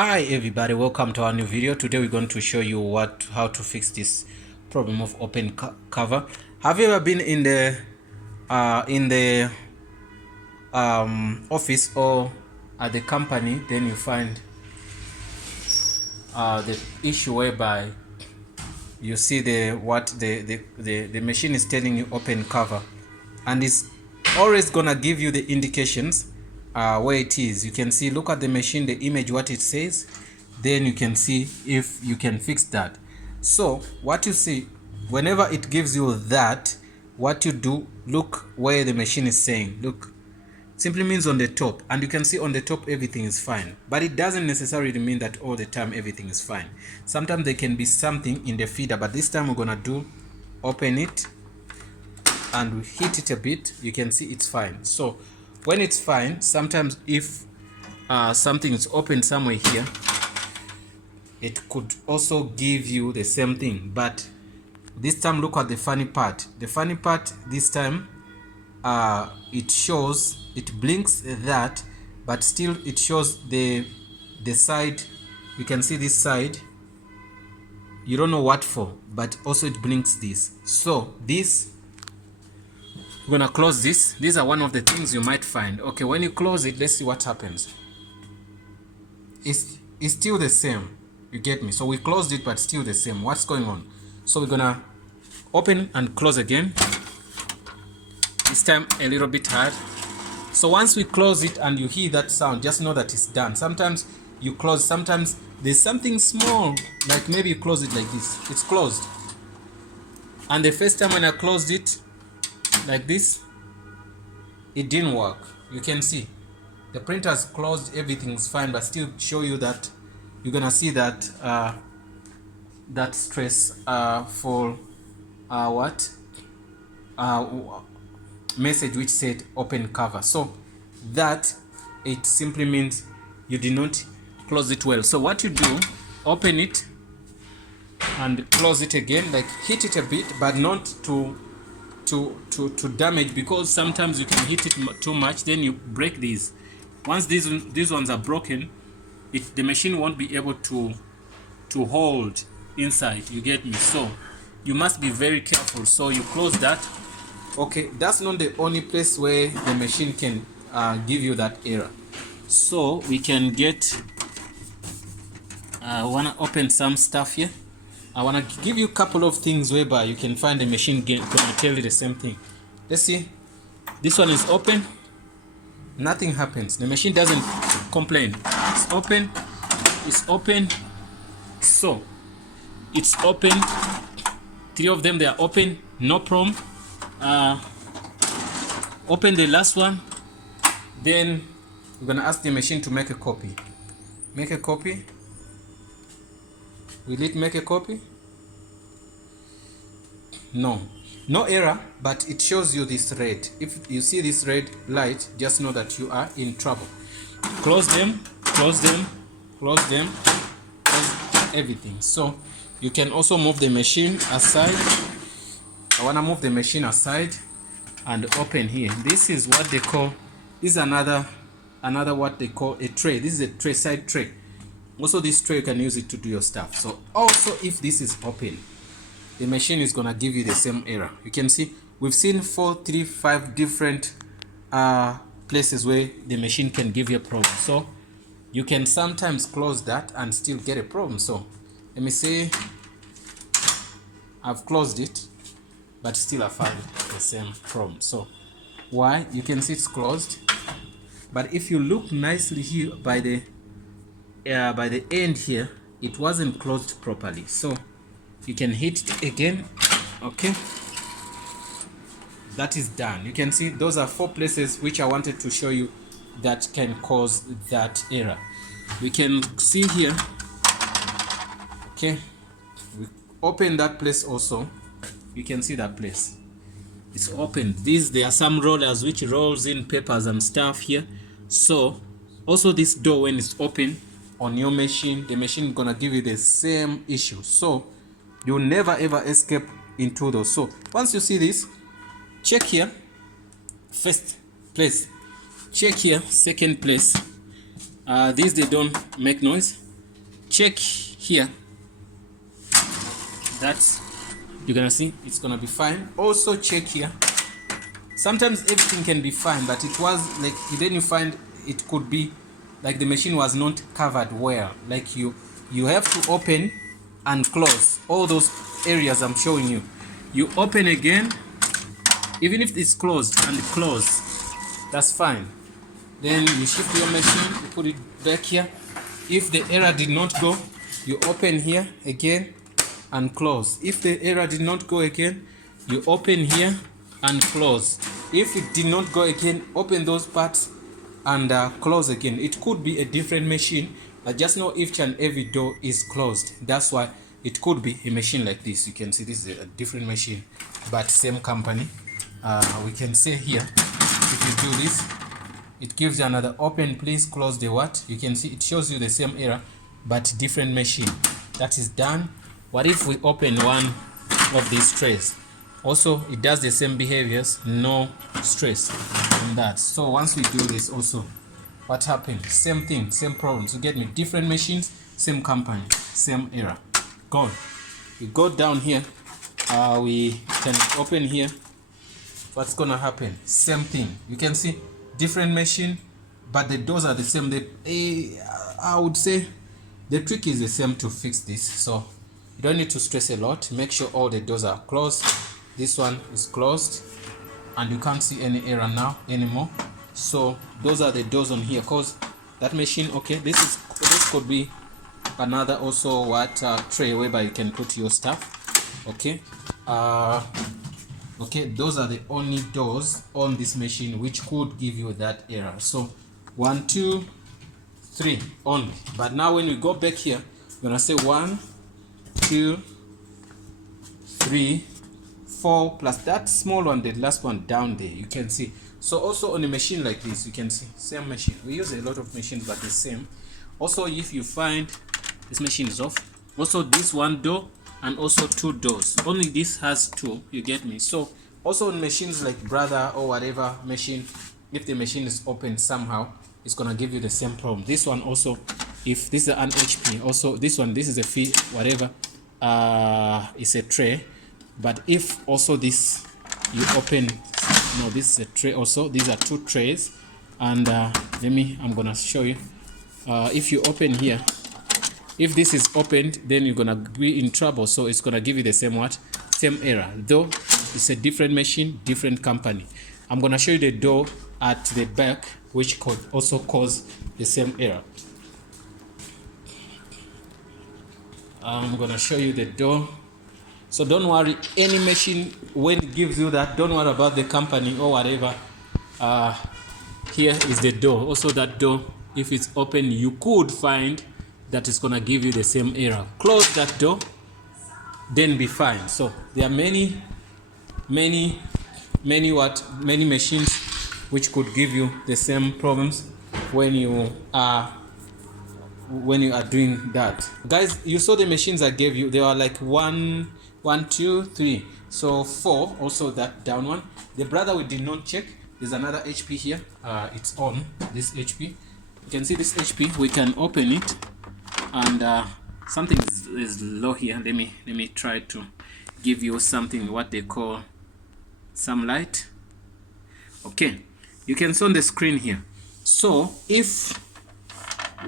Hi everybody, welcome to our new video. Today we're going to show you how to fix this problem of open cover. Have you ever been in the office or at the company, then you find the issue whereby you see the machine is telling you open cover, and it's always gonna give you the indications where it is. You can see, look at the machine, the image, what it says, then you can see if you can fix that. So what you see, whenever it gives you that, what you do, look where the machine is saying, look, simply means on the top, and you can see on the top everything is fine, but it doesn't necessarily mean that all the time everything is fine. Sometimes there can be something in the feeder, but this time we're gonna do open it and we hit it a bit. You can see it's fine. So when it's fine, sometimes if something is open somewhere here, it could also give you the same thing. But this time, look at the funny part. The funny part this time, it shows, it blinks that, but still it shows the side. You can see this side, you don't know what for, but also it blinks this. So this, we're gonna close this. These are one of the things you might find. Okay, when you close it, let's see what happens. It's still the same, you get me? So we closed it, but still the same. What's going on? So we're gonna open and close again. This time a little bit hard. So once we close it and you hear that sound, just know that it's done. Sometimes you close, sometimes there's something small, like maybe you close it like this, it's closed. And the first time when I closed it like this, it didn't work. You can see the printer's closed, everything's fine, but still show you that you're gonna see that that stress for message which said open cover. So that it simply means you did not close it well. So what you do, open it and close it again, like hit it a bit, but not to damage, because sometimes you can hit it too much, then you break these. Once these ones are broken, the machine won't be able to hold inside, you get me? So you must be very careful. So you close that. Okay, that's not the only place where the machine can give you that error. So we can get, I want to open some stuff here. I want to give you a couple of things whereby you can find the machine going to tell you the same thing. Let's see. This one is open. Nothing happens. The machine doesn't complain. It's open. It's open. So it's open. 3 of them, they are open. No problem. Open the last one. Then we're going to ask the machine to make a copy. Make a copy. Will it make a copy? No error, but it shows you this red. If you see this red light, just know that you are in trouble. Close them, close them, close them, close everything. So you can also move the machine aside. I want to move the machine aside and open here. This is what they call, this is another what they call a tray. This is a tray, side tray. Also this tray, you can use it to do your stuff. So also if this is open, the machine is gonna give you the same error. You can see we've seen 4, 3, 5 different places where the machine can give you a problem. So you can sometimes close that and still get a problem. So let me say I've closed it, but still I find the same problem. So why? You can see it's closed, but if you look nicely here by the end here, it wasn't closed properly. So you can hit it again. Okay, that is done. You can see those are 4 places which I wanted to show you that can cause that error. We can see here. Okay, we open that place also. You can see that place, it's open. There are some rollers which rolls in papers and stuff here. So also this door, when it's open on your machine, the machine is gonna give you the same issue. So you'll never ever escape into those. So once you see this, check here, first place, check here, second place. These, they don't make noise. check here. That's, you're gonna see it's gonna be fine. Also check here. Sometimes everything can be fine, but it was like, then you find it could be like the machine was not covered well. Like you have to open and close all those areas I'm showing you. You open again, even if it's closed and close, that's fine. Then you shift your machine, you put it back here. If the error did not go, you open here again and close. If the error did not go again, you open here and close. If it did not go again, open those parts and close again. It could be a different machine, but just know each and every door is closed. That's why it could be a machine like this. You can see this is a different machine, but same company. We can say here, if you do this, it gives you another open, please close the what. You can see it shows you the same error, but different machine. That is done. What if we open one of these trays? Also, it does the same behaviors, no stress on that. So once we do this also, what happened? Same thing, same problems. You get me? Different machines, same company, same error. Gone. We go down here, we can open here. What's gonna happen? Same thing. You can see different machine, but the doors are the same. I would say the trick is the same to fix this, so you don't need to stress a lot. Make sure all the doors are closed. This one is closed and you can't see any error now anymore. So those are the doors on here, cause that machine, okay, this could be another also what tray whereby you can put your stuff. Okay, okay, those are the only doors on this machine which could give you that error. So 1, 2, 3 only. But now when we go back here, we're gonna say 1, 2, 3, 4 plus that small one, the last one down there, you can see. So also on a machine like this, you can see same machine. We use a lot of machines, but the same. Also, if you find this machine is off, also this one door and also 2 doors. Only this has 2, you get me? So also on machines like Brother or whatever machine, if the machine is open somehow, it's gonna give you the same problem. This one also, if this is an HP, also this one, this is a fee, whatever, it's a tray. But if also this you open, no, this is a tray also. These are 2 trays, and I'm gonna show you. If you open here, if this is opened, then you're gonna be in trouble. So it's gonna give you the same what, same error. Though it's a different machine, different company. I'm gonna show you the door at the back, which could also cause the same error. I'm gonna show you the door. So don't worry, any machine when it gives you that, don't worry about the company or whatever. Here is the door. Also that door, if it's open, you could find that it's gonna give you the same error. Close that door, then be fine. So there are many machines which could give you the same problems when you are doing that. Guys, you saw the machines I gave you. They are like 1, 2, 3, so 4. Also that down one, the Brother we did not check. There's another HP here. It's on this HP. You can see this HP. We can open it, and something is low here. Let me try to give you something what they call some light. Okay, you can see on the screen here. So if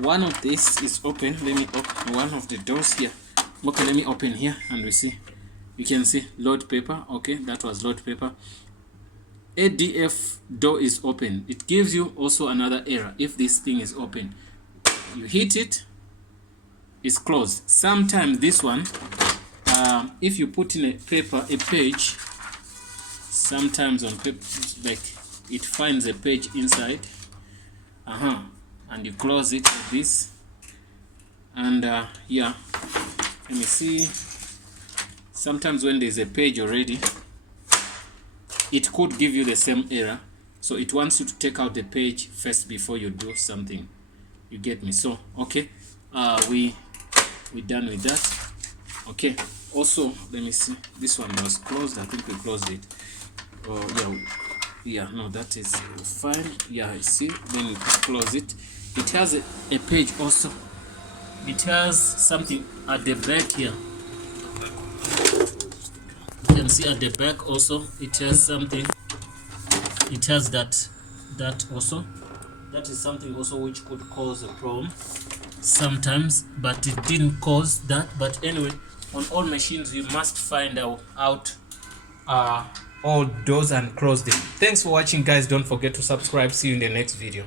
one of this is open, let me open one of the doors here. Okay, let me open here and we see. You can see load paper. Okay, that was load paper. ADF door is open. It gives you also another error. If this thing is open, you hit it, it's closed. Sometimes this one, if you put in a page, sometimes on paper, like it finds a page inside, and you close it like this, and yeah, let me see. Sometimes when there's a page already, it could give you the same error. So it wants you to take out the page first before you do something. You get me? So okay, we done with that. Okay. Also, let me see. This one was closed. I think we closed it. Yeah. No, that is fine. Yeah, I see. Then we close it. It has a page also. it has something at the back here. You can see at the back also it has something. It has that also. That is something also which could cause a problem sometimes, but it didn't cause that. But anyway, on all machines you must find out all doors and close them. Thanks for watching, guys. Don't forget to subscribe. See you in the next video.